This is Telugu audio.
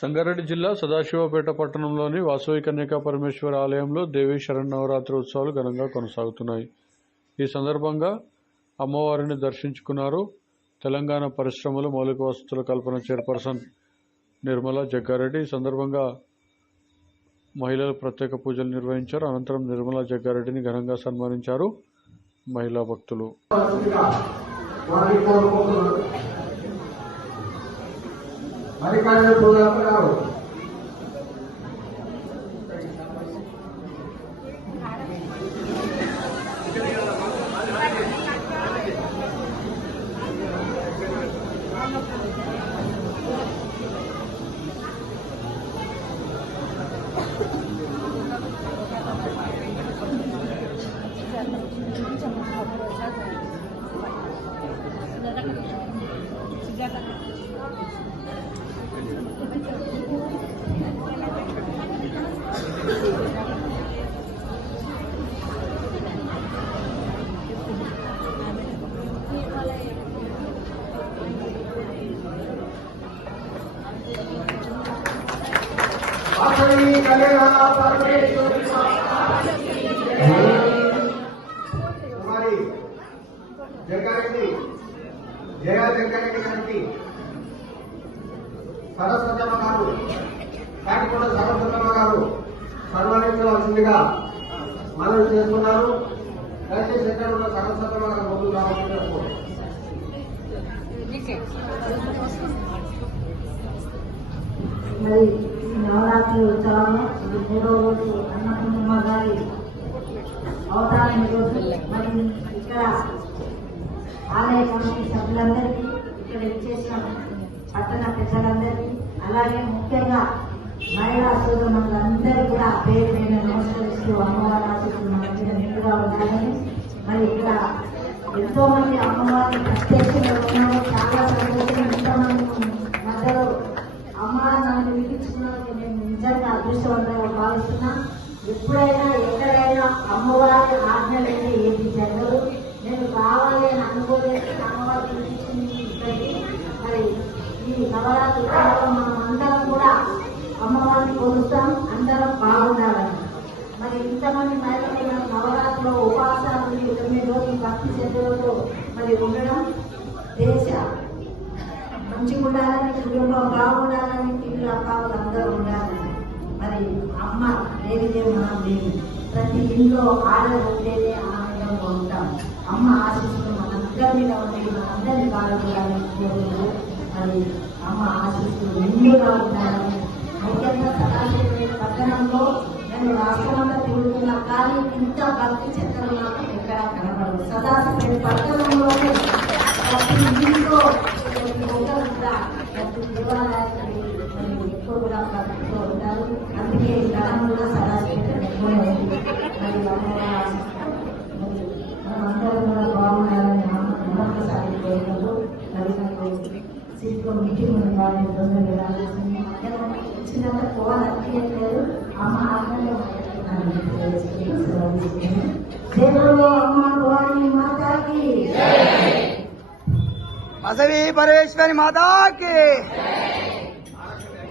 సంగారెడ్డి జిల్లా సదాశివపేట పట్టణంలోని వాసవి కన్యకా పరమేశ్వర ఆలయంలో దేవీ శరన్నవరాత్రి ఉత్సవాలు ఘనంగా కొనసాగుతున్నాయి. ఈ సందర్భంగా అమ్మవారిని దర్శించుకున్నారు. తెలంగాణ పరిశ్రమలు మౌలిక వసతుల కల్పన చైర్పర్సన్ నిర్మలా జగ్గారెడ్డి. ఈ సందర్భంగా మహిళలు ప్రత్యేక పూజలు నిర్వహించారు. అనంతరం నిర్మలా జగ్గారెడ్డిని ఘనంగా సన్మానించారు మహిళా భక్తులు. జయజగ్గారెడ్డి గారికి సరస్వతమ్మ గారు కాటికొండ సరస్వతమ్మ గారు సన్మానించవలసిందిగా మనవి చేస్తున్నారు. దయచేసి ఎక్కడ ఉన్న సరస్వతమ్మ గారు ముందు రావాల్సిందిగా మరి నవరాత్రి ఉత్సవంలో 3వ రోజు అన్నపూర్ణమ్మ గారి అవతారం రోజు మరి ఇక్కడ ఆలయ కమిటీ సభ్యులందరికీ, ఇక్కడ ఇచ్చేసిన పట్టణ ప్రజలందరికీ, అలాగే ముఖ్యంగా మహిళా సోదరులందరూ కూడా పేరు మీద నమస్కరిస్తూ అమ్మవారి ఆశీస్సులు మంచిగా నిండుగా ఉండాలని, మరి ఇక్కడ ఎంతో మంది అమ్మవారిని ప్రత్యక్షంగా ఉన్నారు. చాలా సంతోషం. ఎంతమంది మధ్యలో అమ్మవారిని విధించుకున్నందుకు నేను నిజంగా అదృష్టవంతంగా భావిస్తున్నా. ఎప్పుడైనా ఎక్కడైనా అమ్మవారి ఆజ్ఞ లేని ఏది జరగదు. నేను కావాలి అని అనుకోలేదు. అమ్మవారి విధించింది ఇక్కడికి. మరి ఈ నవరాత్రి ఉత్సవంలో మనం అందరం కూడా అమ్మవారిని కొలుస్తాం. అందరం బాగుండాలని. మరి ఇంతమంది మహిళలు నవరాత్రిలో ఉపవాసాలు 9 రోజులు భక్తి శ్రద్ధలతో మరి ఉండడం, దేశ మంచిగా ఉండాలని, కుటుంబం బాగుండాలని, పిల్లల అబ్బావులు అందరూ ఉండాలని, మరి అమ్మ లేనిదే మనం లేదు. ప్రతి ఇంట్లో ఆడలు ఉంటేనే ఆనందంగా ఉంటాం. అమ్మ ఆశీస్సులు మనందరి మీద ఉండి మనందరినీ బాగుండాలని కోరుకుంటూ మరి అమ్మ ఆశీస్సులు నిండుగా ఉండాలని, ముఖ్యంగా సదాశివపేట పట్టణంలో నేను రాష్ట్రమంతా తిరుగుతున్నా కానీ ఇంత భక్తి చక్రం నాకు ఎక్కడా కనపడదు. సదాశివపేట పట్టణంలోనే ప్రతి ఇంట్లో ప్రతి దేవాలయానికి ఎక్కువ కూడా భక్తితో ఉంటారు. అందుకే ధనం కూడా సదాశివపేట ఎక్కువ ఉంది. మరి మనం అందరం కూడా బాగుండాలని మరొకసారి కోరుకుంటూ మరి నాకు సీట్లో మీటింగ్ ఉంది. వాళ్ళని తొందరగా రావాల్సింది ఇచ్చినంత పోవాలనిపించలేదు. అమ్మ ఆత్మలో దేవుడు అమ్మ భవాని మాతాకి, వాసవి పరమేశ్వరి మాతాకి.